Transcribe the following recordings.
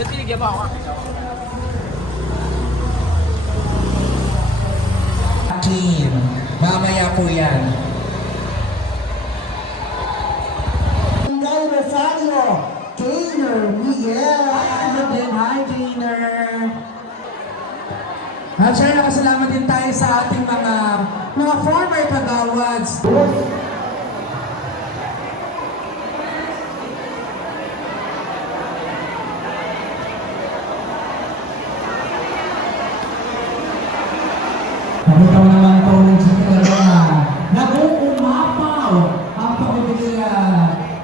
Dito tinigyan mo ako. Akin. Mamaya po yan. Kay Rosario. Gainer Miguel. Ano din? Hi, Gainer. At syempre, nakasalamat din tayo sa ating mga mga former kagawads. Nakita mo naman ito ng talaga na nag-uumapaw ang pamilya.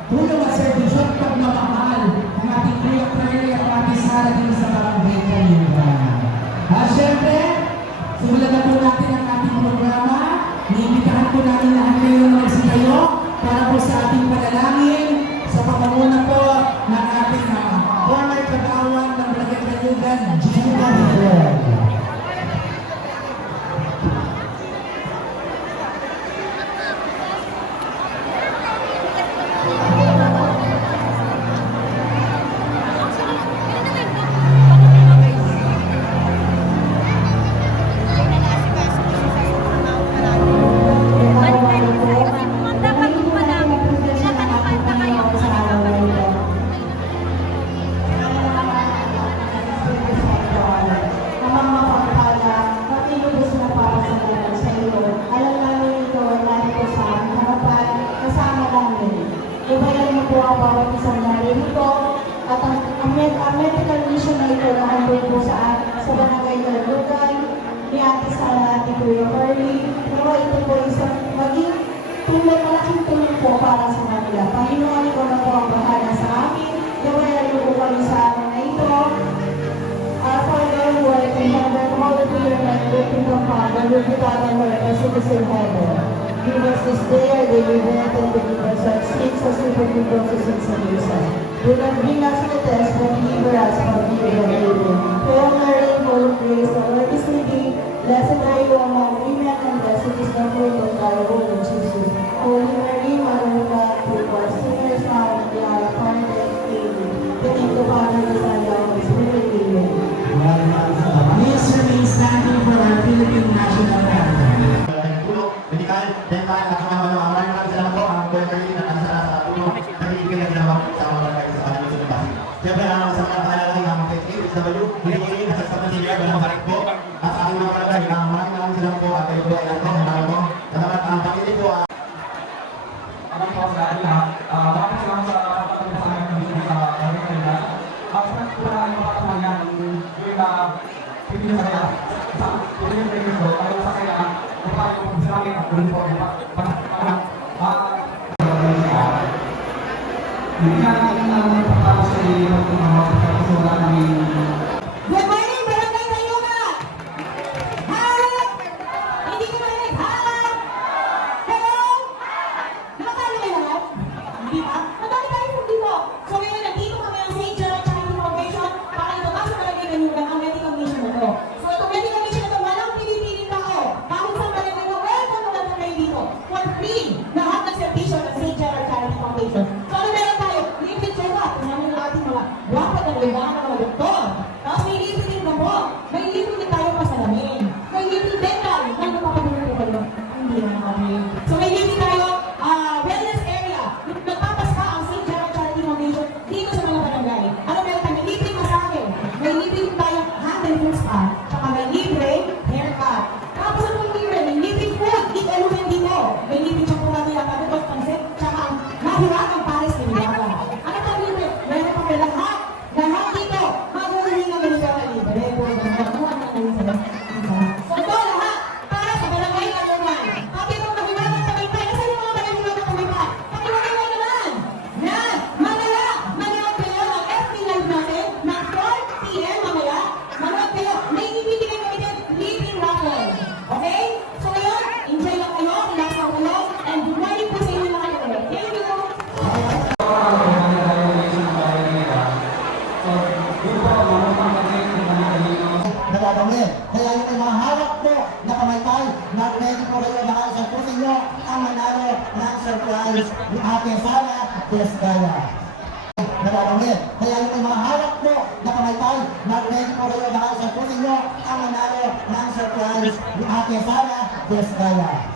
Tulong at servisyon pag namahal ng ating Kuya Curly at ating Sara din sa barangay Kalinga. At syempre, simulan na po natin ang ating programa. Niimbitahan po namin lahat kayo na magsitayo para po sa ating panalangin sa pamamuna po ng ating uh, former kagawan ng Barangay Gina Fred. Po maging tulong, malaking tulong po para sa kanila. Panginoon, ikaw na po ang bahala sa amin. Gawayan mo po kami sa amin na ito. Our Father who art in heaven, hallowed be your name, your kingdom come, and your done on earth as it is in heaven. Give us this day our daily bread and forgive us our sins as we forgive those who sin against us. Do not bring us to test, but deliver us from evil. Hail Mary, full of grace, the Lord is with thee. Blessed are you among and blessed is the fruit of thy womb, Jesus. Holy Mary, Mother of God, pray for us sinners now and at the hour of our death. Amen. The name of the Father, the Son, and the Holy Spirit. Amen. Please remain standing for our Philippine National Anthem. medical, dental, at mga mga maraming maraming salamat po ang Kuya na nasa sa tulong na binibigay natin naman sa mga barangay sa kanila sa Siyempre, ang mga kahalalay ng mga KHW, binigay nasa sa Pagsilia, ganang masalit po. Ang sa po na ang mga na hindi na kaya hindi na kayo ito, ayaw sa kaya, kung tayo sa amin, at kung po, hindi na para sa iyo kung mga pagkakasula namin nagagawin. Kaya yung may mga hawak po na kamaytay, nag-ready po kayo na isang po ninyo ang manalo ng surprise ni Ate Sara Desgaya. Nagagawin. Kaya yung may mga hawak po na kamaytay, nag-ready po kayo na isang po ninyo ang manalo ng surprise ni Ate Sara Desgaya.